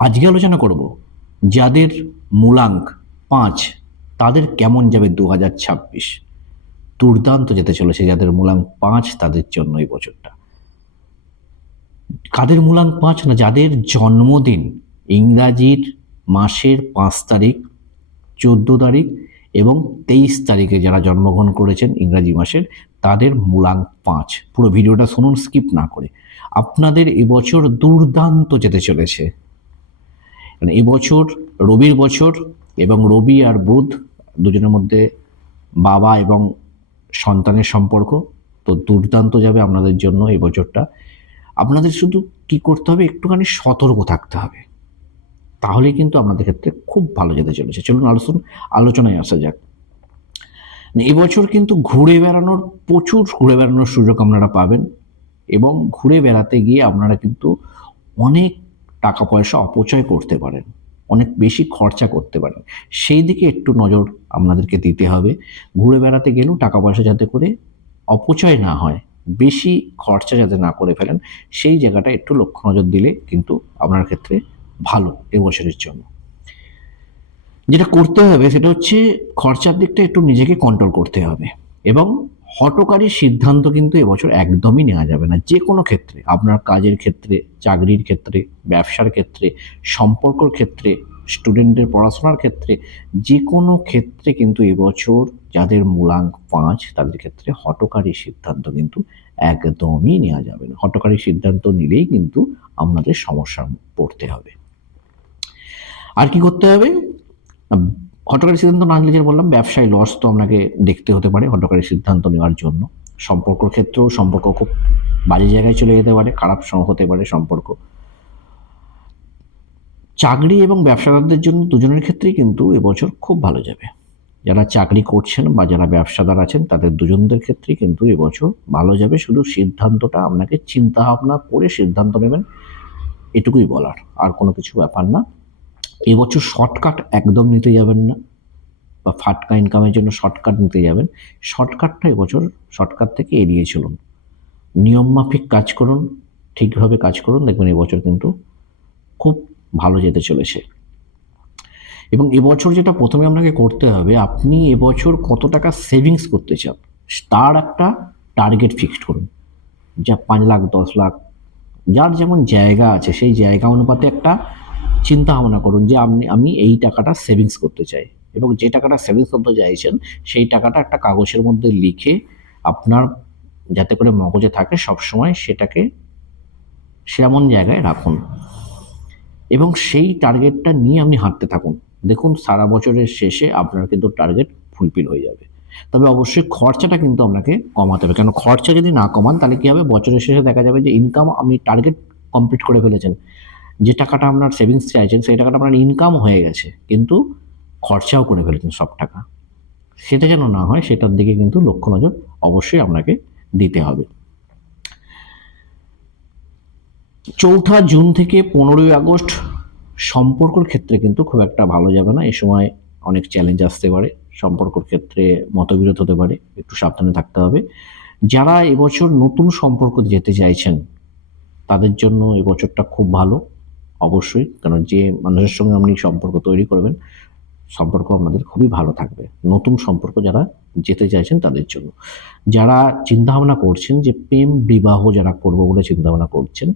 আজকে আলোচনা করব যাদের মূলাঙ্ক ৫ তাদের কেমন যাবে ২০২৬। দুর্দান্ত যেতে চলেছে যাদের মূলাঙ্ক ৫ তাদের জন্য এই বছরটা। কাদের মূলাঙ্ক ৫? না, যাদের জন্মদিন ইংরাজির মাসের ৫ তারিখ, ১৪ তারিখ এবং ২৩ তারিখে যারা জন্মগ্রহণ করেছেন ইংরাজি মাসের, তাদের মূলাঙ্ক ৫। পুরো ভিডিওটা শুনুন স্কিপ না করে। আপনাদের এবছর দুর্দান্ত যেতে চলেছে। মানে এবছর রবির বছর, এবং রবি আর বুধ দুজনের মধ্যে বাবা এবং সন্তানের সম্পর্ক তো দুর্দান্ত যাবে আপনাদের জন্য এই বছরটা। আপনাদের শুধু কি করতে হবে, একটুখানি সতর্ক থাকতে হবে, তাহলেই কিন্তু আপনাদের ক্ষেত্রে খুব ভালো যেতে চলেছে। চলুন আলোচনায় আসা যাক। এবছর কিন্তু প্রচুর ঘুরে বেড়ানোর সুযোগ আপনারা পাবেন, এবং ঘুরে বেড়াতে গিয়ে আপনারা কিন্তু অনেক টাকা পয়সা অপচয় করতে পারেন, অনেক বেশি খরচা করতে পারেন। সেই দিকে একটু নজর আপনাদেরকে দিতে হবে। ঘুরে বেড়াতে গেলেও টাকা পয়সা যাতে করে অপচয় না হয়, বেশি খরচা যাতে না করে ফেলেন, সেই জায়গাটা একটু লক্ষ্য নজর দিলে কিন্তু আপনার ক্ষেত্রে ভালো এবছরের জন্য। যেটা করতে হবে সেটা হচ্ছে খরচার দিকটা একটু নিজেকে কন্ট্রোল করতে হবে, এবং হঠকারী সিদ্ধান্ত কিন্তু এবছর একদমই নেওয়া যাবে না। যে কোনো ক্ষেত্রে, আপনার কাজের ক্ষেত্রে, চাকরির ক্ষেত্রে, ব্যবসার ক্ষেত্রে, সম্পর্কর ক্ষেত্রে, স্টুডেন্টদের পড়াশোনার ক্ষেত্রে, যে কোনো ক্ষেত্রে কিন্তু এবছর যাদের মূলাঙ্ক ৫ তাদের ক্ষেত্রে হঠকারী সিদ্ধান্ত কিন্তু একদমই নেওয়া যাবে না। হঠকারী সিদ্ধান্ত নিলেই কিন্তু আপনাদের সমস্যার পড়তে হবে। আর কি করতে হবে? হঠকারী সিদ্ধান্ত না নিলে, যেটা বললাম, ব্যবসায় লস তো আপনাকে দেখতে হতে পারে হঠকারী সিদ্ধান্ত নেওয়ার জন্য। সম্পর্কর ক্ষেত্রেও সম্পর্ক খুব বাজে জায়গায় চলে যেতে পারে, খারাপ হতে পারে সম্পর্ক। চাকরি এবং ব্যবসাদারদের জন্য দুজনের ক্ষেত্রেই কিন্তু এবছর খুব ভালো যাবে। যারা চাকরি করছেন বা যারা ব্যবসাদার আছেন তাদের দুজনদের ক্ষেত্রেই কিন্তু এবছর ভালো যাবে। শুধু সিদ্ধান্তটা আপনাকে চিন্তা ভাবনা করে সিদ্ধান্ত নেবেন, এটুকুই বলার, আর কোনো কিছু ব্যাপার না। এবছর শর্টকাট একদম নিতে যাবেন না, বা ফাটকা ইনকামের জন্য শর্টকাট নিতে যাবেন। শর্টকাটটা এবছর শর্টকাট থেকে এড়িয়ে চলুন। নিয়মমাফিক কাজ করুন, ঠিকভাবে কাজ করুন, দেখবেন এবছর কিন্তু খুব ভালো যেতে চলেছে। এবং এবছর যেটা প্রথমে আপনাকে করতে হবে, আপনি এবছর কত টাকা সেভিংস করতে চান তার একটা টার্গেট ফিক্সড করুন। যা ৫ লাখ, ১০ লাখ, যার যেমন জায়গা আছে সেই জায়গা অনুপাতে একটা চিন্তা ভাবনা করুন যে আমি এই টাকাটা সেভিংস করতে চাই, এবং যে টাকাটা সেভিংস করতে চাইছেন সেই টাকাটা একটা কাগজের মধ্যে লিখে আপনার যাতে করে মগজে থাকে সবসময়, সেটাকে সেমন জায়গায় রাখুন, এবং সেই টার্গেটটা নিয়ে আপনি হাঁটতে থাকুন। দেখুন সারা বছরের শেষে আপনার কিন্তু টার্গেট ফুলফিল হয়ে যাবে। তবে অবশ্যই খরচাটা কিন্তু আপনাকে কমাতে হবে, কারণ খরচা যদি না কমান তাহলে কী হবে, বছরের শেষে দেখা যাবে যে ইনকাম আপনি টার্গেট কমপ্লিট করে ফেলেছেন, যে টাকাটা আপনার সেভিংস চাইছেন সেই টাকাটা আপনার ইনকাম হয়ে গেছে, কিন্তু খরচাও করে ফেলেছেন সব টাকা। সেটা যেন না হয়, সেটার দিকে কিন্তু লক্ষ্য নজর অবশ্যই আপনাকে দিতে হবে। ৪ জুন থেকে ১৫ই আগস্ট সম্পর্কর ক্ষেত্রে কিন্তু খুব একটা ভালো যাবে না। এ সময় অনেক চ্যালেঞ্জ আসতে পারে, সম্পর্কর ক্ষেত্রে মতবিরোধ হতে পারে, একটু সাবধানে থাকতে হবে। যারা এবছর নতুন সম্পর্ক যেতে চাইছেন তাদের জন্য এবছরটা খুব ভালো অবশ্যই, কারণ যে মানুষের সঙ্গে আপনি সম্পর্ক তৈরি করবেন, সম্পর্ক আপনাদের খুবই ভালো থাকবে। নতুন সম্পর্ক যারা যেতে চাইছেন তাদের জন্য। যারা চিন্তাভাবনা করছেন যে প্রেম বিবাহ যারা করবো বলে চিন্তাভাবনা করছেন,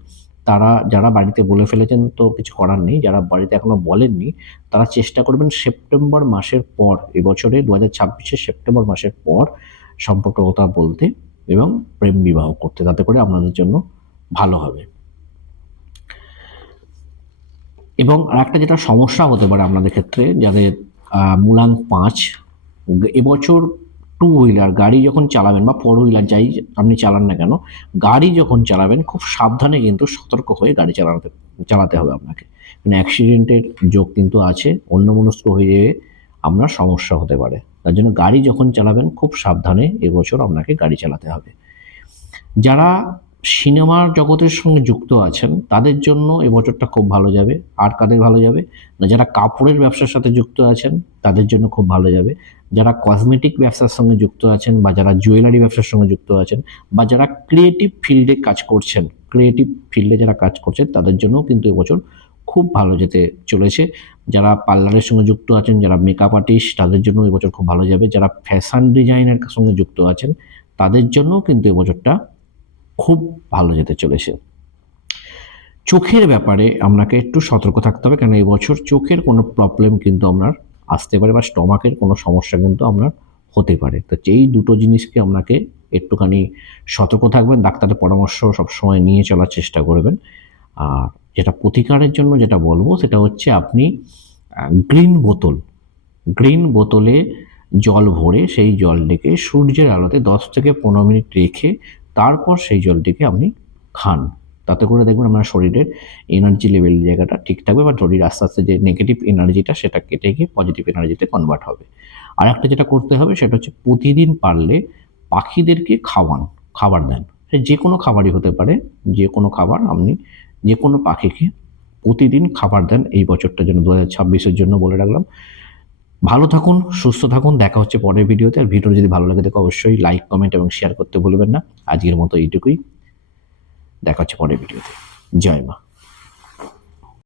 যারা বাড়িতে বলে ফেলেছেন তো কিছু করার নেই, যারা বাড়িতে এখনো বলেননি তারা চেষ্টা করবেন সেপ্টেম্বর মাসের পর, এবছরে ২০২৬ সেপ্টেম্বর মাসের পর সম্পর্কের কথা বলতে এবং প্রেম বিবাহ করতে, তাতে করে আপনাদের জন্য ভালো হবে। এবং আরেকটা যেটা সমস্যা হতে পারে আপনাদের ক্ষেত্রে, যাদের মূলাঙ্ক ৫, এবছর টু হুইলার গাড়ি যখন চালাবেন বা ফোর হুইলার যাই আপনি চালান না কেন, গাড়ি যখন চালাবেন খুব সাবধানে কিন্তু সতর্ক হয়ে গাড়ি চালাতে হবে আপনাকে। মানে অ্যাক্সিডেন্টের যোগ কিন্তু আছে, অন্যমনস্ক হয়ে যেয়ে আপনার সমস্যা হতে পারে। তার জন্য গাড়ি যখন চালাবেন খুব সাবধানে এবছর আপনাকে গাড়ি চালাতে হবে। যারা সিনেমার জগতের সঙ্গে যুক্ত আছেন তাদের জন্য এবছরটা খুব ভালো যাবে। আর কাদের ভালো যাবে না, যারা কাপড়ের ব্যবসার সাথে যুক্ত আছেন তাদের জন্য খুব ভালো যাবে। যারা কসমেটিক ব্যবসার সঙ্গে যুক্ত আছেন, বা যারা জুয়েলারি ব্যবসার সঙ্গে যুক্ত আছেন, বা যারা ক্রিয়েটিভ ফিল্ডে কাজ করছেন, ক্রিয়েটিভ ফিল্ডে যারা কাজ করছেন তাদের জন্যও কিন্তু এবছর খুব ভালো যেতে চলেছে। যারা পার্লারের সঙ্গে যুক্ত আছেন, যারা মেকআপ আর্টিস্ট, তাদের জন্য এবছর খুব ভালো যাবে। যারা ফ্যাশন ডিজাইনের সঙ্গে যুক্ত আছেন তাদের জন্য কিন্তু এবছরটা খুব ভালো যেতে চলেছে। চোখের ব্যাপারে আপনাকে একটু সতর্ক থাকতে হবে, কারণ এবছর চোখের কোনো প্রবলেম কিন্তু আপনার আসতে পারে, বা স্টমাকের কোনো সমস্যা কিন্তু আপনার হতে পারে। তো এই দুটো জিনিসকে আপনাকে একটুখানি সতর্ক থাকবেন, ডাক্তারের পরামর্শ সবসময় নিয়ে চলার চেষ্টা করবেন। আর যেটা প্রতিকারের জন্য যেটা বলবো সেটা হচ্ছে আপনি গ্রিন বোতলে জল ভরে সেই জলটিকে সূর্যের আলোতে 10 থেকে 15 মিনিট রেখে তারপর সেই জলটিকে আপনি খান। তাতে করে দেখবেন আপনার শরীরের এনার্জি লেভেল জায়গাটা ঠিক থাকবে, বা শরীর আস্তে আস্তে যে নেগেটিভ এনার্জিটা সেটা কেটে গিয়ে পজিটিভ এনার্জিতে কনভার্ট হবে। আর একটা যেটা করতে হবে সেটা হচ্ছে প্রতিদিন পারলে পাখিদেরকে খাবার দেন। সে যে কোনো খাবারই হতে পারে, যে কোনো খাবার আপনি যে কোনো পাখিকে প্রতিদিন খাবার দেন। এই বছরটার জন্য 2026-এর জন্য বলে রাখলাম। ভালো থাকুন, সুস্থ থাকুন, দেখা হচ্ছে পরের ভিডিওতে। আর ভিডিও যদি ভালো লাগে থাকে অবশ্যই লাইক, কমেন্ট এবং শেয়ার করতে ভুলবেন না। আজকের মতো এইটুকুই, দেখা হচ্ছে পরের ভিডিওতে। জয় মা।